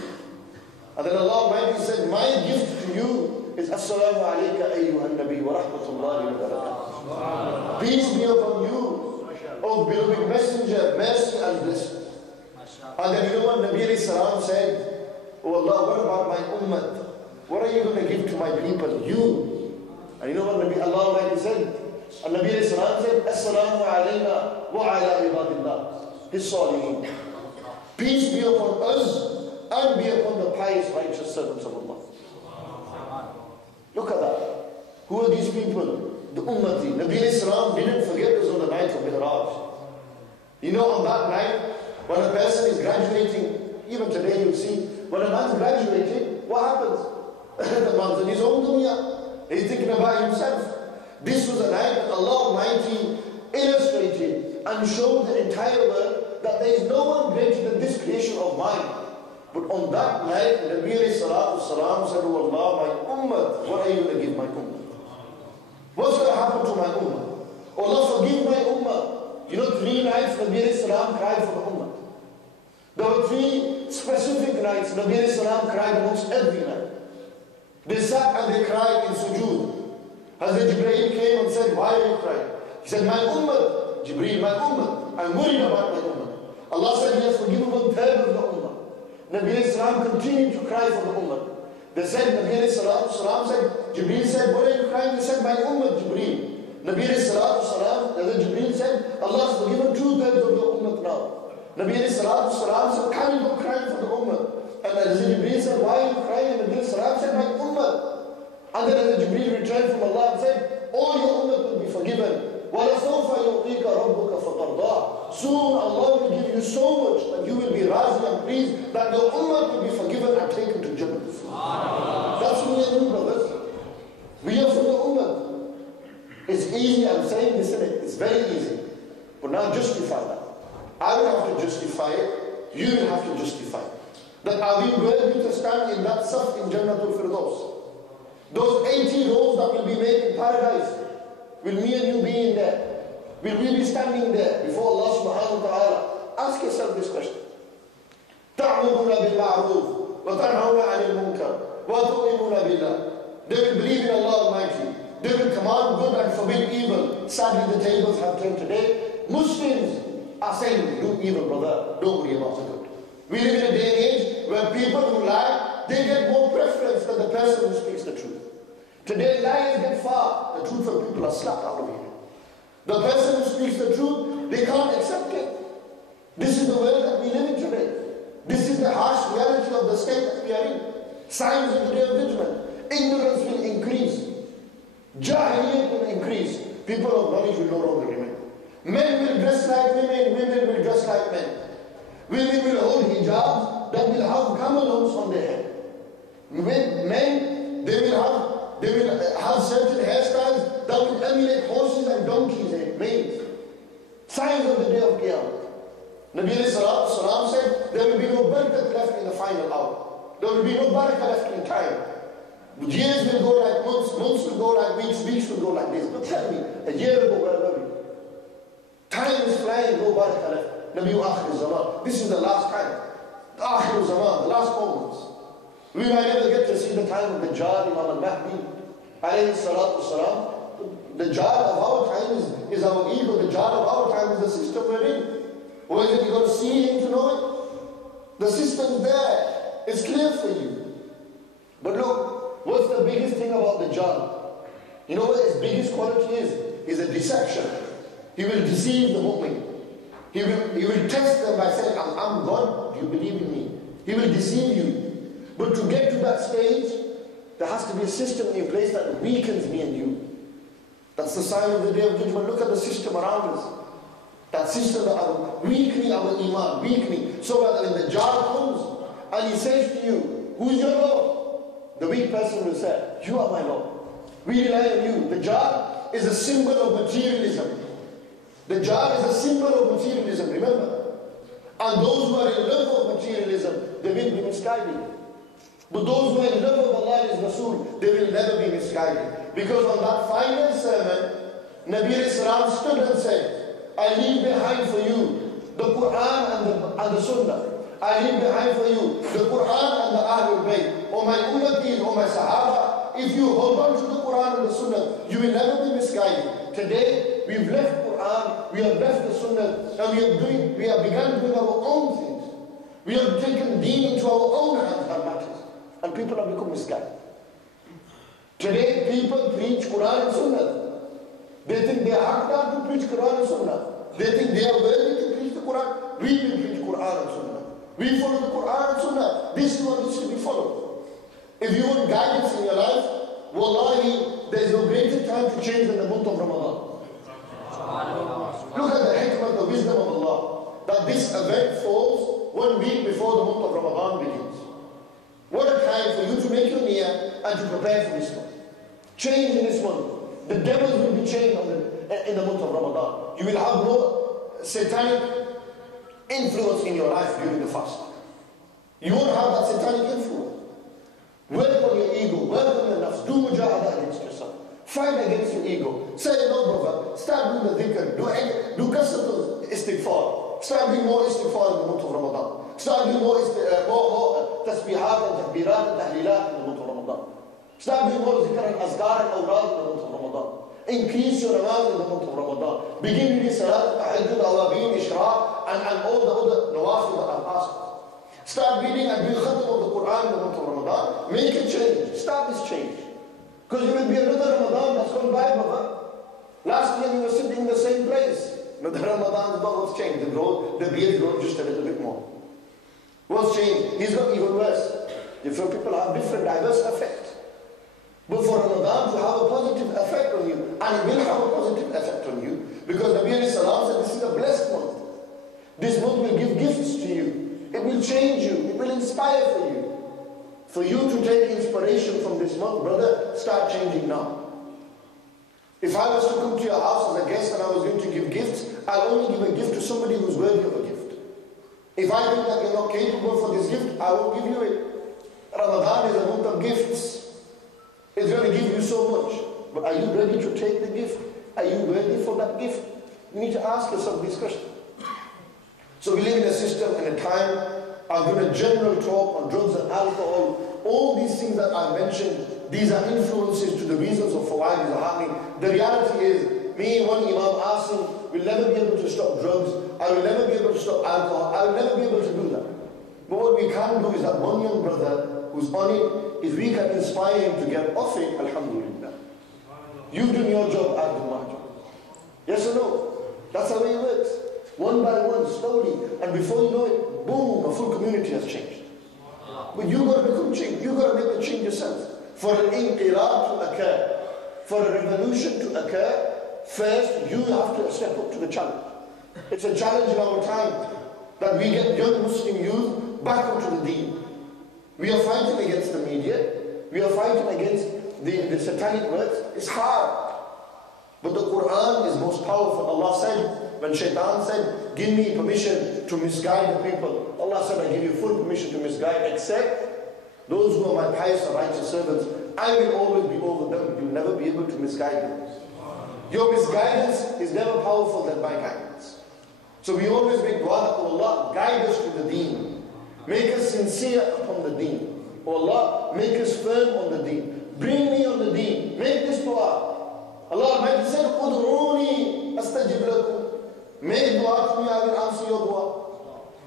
And then Allah Almighty said, my gift to you is Assalamu alayka ayyuhan nabi wa rahmatullahi wa barakatuh. Peace be upon you, O beloved messenger, mercy and blessings. And then you know what Nabi alayhi salam said? Oh Allah, what about my ummah? What are you going to give to my people? You. And you know what Nabi Allah Almighty said? And Nabi alayhi salam said, Assalamu alayna wa ala ibadillah. His salihin. Peace be upon us and be upon the pious righteous servants of Allah. Look at that. Who are these people? The ummati. Nabi alayhi salam didn't forget this on the night of Mi'raj. You know, on that night, when a person is graduating, even today you'll see, when a man's graduating, what happens? The man's in his own dunya. He's thinking about himself. This was a night that Allah Almighty illustrated and showed the entire world that there is no one greater than this creation of mine. But on that night, Nabi alayhi salatu salam said, oh Allah, my ummah, what are you going to give my ummah? What's going to happen to my ummah? Oh Allah, forgive my ummah. You know, 3 nights Nabi alayhi salam cried for the ummah. There were 3 specific nights Nabi alayhi salam cried amongst every night. They sat and they cried in sujood. Hazrat Jibreel came and said, why are you crying? He said, my ummah, Jibreel, my ummah, I'm worried about my ummah. Allah said, he has forgiven 1/3 of the ummah. Nabi alayhi salam continued to cry for the ummah. They said, Nabi alayhi salam said, Jibreel said, what are you crying? He said, my ummah, Jibreel. Nabi alayhi salam, Jibreel said, Allah has forgiven 2/3 of the ummah now. Nabi alayhi salam said, can you go crying for the ummah? And Jibreel said, why are you crying? And Nabi alayhi salam said, my ummah. And then Jibreel returned from Allah and said, all your ummah will be forgiven. وَلَسَوْفَ يُعْطِيكَ رَبُّكَ فَتَرْضَىٰ. Soon Allah will give you so much that you will be razi and pleased that your ummah will be forgiven and taken to Jannah. That's what we are doing, brothers. We are from the ummah. It's easy, I'm saying this, isn't it? It's very easy. But now justify that. I will have to justify it. You will have to justify it. That are we worthy to stand in that saf in Jannatul Firdaus? Those 80 rows that will be made in paradise, will me and you be in there? Will we be standing there before Allah subhanahu wa ta'ala? Ask yourself this question. تَعْمُرُونَ بِالْمَعْرُوفِ وَتَنْهَوْنَ عَنِ الْمُنْكَرِ وَتُؤْمِنُونَ بِاللَّهِ. They will believe in Allah Almighty. They will command good and forbid evil. Sadly, the tables have turned today. Muslims are saying, do evil, brother. Don't worry about the good. We live in a day and age where people who lie, they get more preference than the person who speaks the truth. Today, lies get far. The truthful people are slapped out of here. The person who speaks the truth, they can't accept it. This is the world that we live in today. This is the harsh reality of the state that we are in. Signs of the day of judgment. Ignorance will increase. Jahiliyyah will increase. People of knowledge will no longer remain. Men will dress like women, women will dress like men. Women will hold hijabs that will have camel humps on their head. Men, they will have certain hairstyles that will emulate horses and donkeys and maids. Signs of the day of Qiyamah. Nabi alayhi salatu salam said, there will be no barakat left in the final hour. There will be no barakah left in time. Years will go like months, months will go like weeks, weeks will go like days. But tell me, a year ago, where were we? Time is flying, no barakah left. Nabi akhir zaman. This is the last time. Akhir zaman, the last moments. We might never get to see the time of the Dajjal, Imam al-Mahdi, alayhi salatu wasalam. The Dajjal of our time is our ego. The Dajjal of our time is the system we're in. Or is it you got to see him to know it? The system's there. It's clear for you. But look, what's the biggest thing about the Dajjal? You know what his biggest quality is? Is a deception. He will deceive the mu'min. He will test them by saying, I'm God, do you believe in me? He will deceive you. But to get to that stage, there has to be a system in place that weakens me and you. That's the sign of the Day of Judgment. Look at the system around us. That system that are weakening our iman, weakening. So that when the Dajjal comes and he says to you, who's your Lord? The weak person will say, you are my Lord. We rely on you. The Dajjal is a symbol of materialism. The Dajjal is a symbol of materialism, remember? And those who are in love of materialism, they will be misguided. But those who are in love of Allah and His Rasul, they will never be misguided. Because on that final sermon, Nabi Islam stood and said, I leave behind for you the Quran and the Sunnah. I leave behind for you the Quran and the Ahlul Bayt. O my Ummatis, O my Sahaba, if you hold on to the Quran and the Sunnah, you will never be misguided. Today, we've left Quran, we have left the Sunnah, and we have begun doing our own things. We have taken deen into our own hands and matters. And people have become misguided. Today, people preach Quran and Sunnah. They think they are hard to preach Quran and Sunnah. They think they are worthy to preach the Quran. We will preach Quran and Sunnah. We follow the Quran and Sunnah. This is what needs to be followed. If you want guidance in your life, wallahi, there is no greater time to change than the month of Ramadan. Look at the hikmah, the wisdom of Allah, that this event falls 1 week before the month of Ramadan begins. What a time for you to make your niyyah and to prepare for this month. Change in this month. The devils will be chained in the month of Ramadan. You will have no satanic influence in your life during the fast. You won't have that satanic influence. Work on your ego, work on your nafs, do mujahadah against yourself. Fight against your ego. Say, no brother, start doing the dhikr, do kasratul istighfar. Start doing more istighfar in the month of Ramadan. Start doing more tasbihat and takbirat and tahlilat in the month of Ramadan. Start doing more zikr and azkar and awrad in the month of Ramadan. Increase your namaz in the month of Ramadan. Begin with salat, tahajjud, awabin, ishraq, and all the other nawafil that I've asked. Start reading and doing khatam of the Quran in the month of Ramadan. Make a change. Start this change. Because there will be another Ramadan that's gone by, brother. Last year you were sitting in the same place. Another Ramadan, what's changed? The beard grows just a little bit more. What's changed? He's got even worse. Different people have different diverse effects. But for Ramadan to have a positive effect on you, and it will have a positive effect on you, because Nabi Salam said this is a blessed month. This month will give gifts to you. It will change you. It will inspire for you. For you to take inspiration from this month, brother, start changing now. If I was to come to your house as a guest and I was going to give gifts, I'll only give a gift to somebody who's worthy of a gift. If I think that you're not capable for this gift, I won't give you it. Ramadan is a month of gifts. It's going to give you so much. But are you ready to take the gift? Are you ready for that gift? You need to ask yourself this question. So we live in a system and a time. I'm going to general talk on drugs and alcohol. All these things that I mentioned, these are influences to the reasons of why these are happening. The reality is, me, one Imam Asim, will never be able to stop drugs. I will never be able to stop alcohol. I will never be able to do that. But what we can do is that one young brother who's on it, if we can inspire him to get off it, alhamdulillah. You've done your job, I've done my job. Yes or no? That's the way it works. One by one, slowly, and before you know it, boom, a full community has changed. But you've got to become changed. You've got to make the change yourself. For an inqilab to occur, for a revolution to occur, first you have to step up to the challenge. It's a challenge in our time that we get young Muslim youth back onto the deen. We are fighting against the media. We are fighting against the satanic works. It's hard. But the Quran is most powerful. Allah said, when Shaitan said, give me permission to misguide the people, Allah said, I give you full permission to misguide, except those who are my pious and righteous servants. I will always be over them. You'll never be able to misguide them. Your misguidance is never powerful than my guidance. So we always make dua to Allah, guide us to the deen. Make us sincere upon the deen. Oh Allah, make us firm on the deen. Bring me on the deen. Make this dua. Allah Almighty said, Ud'uni astajib lakum. Make dua to me, I will answer your dua.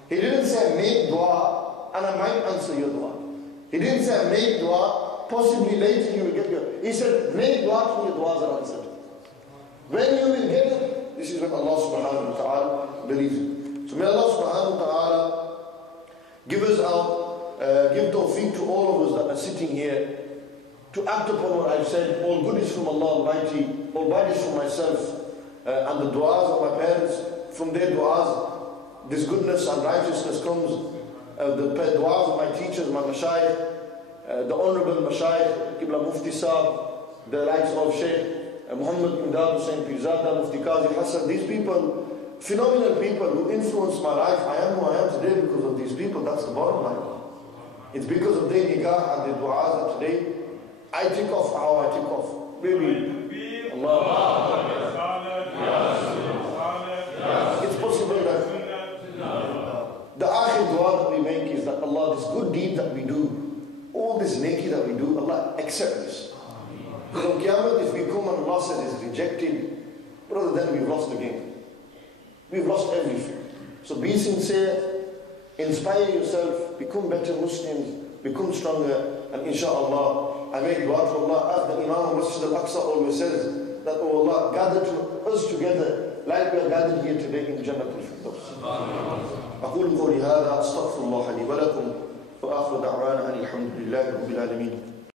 He didn't say make dua and I might answer your dua. He didn't say make dua, possibly later you will get your. He said make dua to me, your duas are answered. When you will get it, this is when Allah subhanahu wa ta'ala believes it. So may Allah subhanahu wa ta'ala give us give tawfiq to all of us that are sitting here to act upon what I've said. All good is from Allah Almighty, all bad is from myself, and the du'as of my parents. From their du'as, this goodness and righteousness comes. The du'as of my teachers, my mashayikh, the honorable mashayikh, Qibla Mufti Saab, the likes of Sheikh Muhammad Imdad Hussain Pirzada, Mufti Qazi Hassan. These people, phenomenal people who influenced my life. I am who I am today because of these people. That's the bottom line. It's because of their nikah and their du'as that today I take off how I take off. Maybe Allah. It's possible that the akhir dua that we make is that Allah, this good deed that we do, all this naked that we do, Allah accept this. Because on Qiyamah, if we come and Allah says it's rejected, brother, then we've lost the game. We've lost everything. So be sincere, inspire yourself, become better Muslims, become stronger, and inshallah, I make dua to Allah as the Imam of Masjid al-Aqsa always says, that, oh Allah, gather us together like we are gathered here today in Jannah al-Firdaus. أقول قولي هذا أستغفر الله لي ولكم وآخر دعوانا أن الحمد لله رب العالمين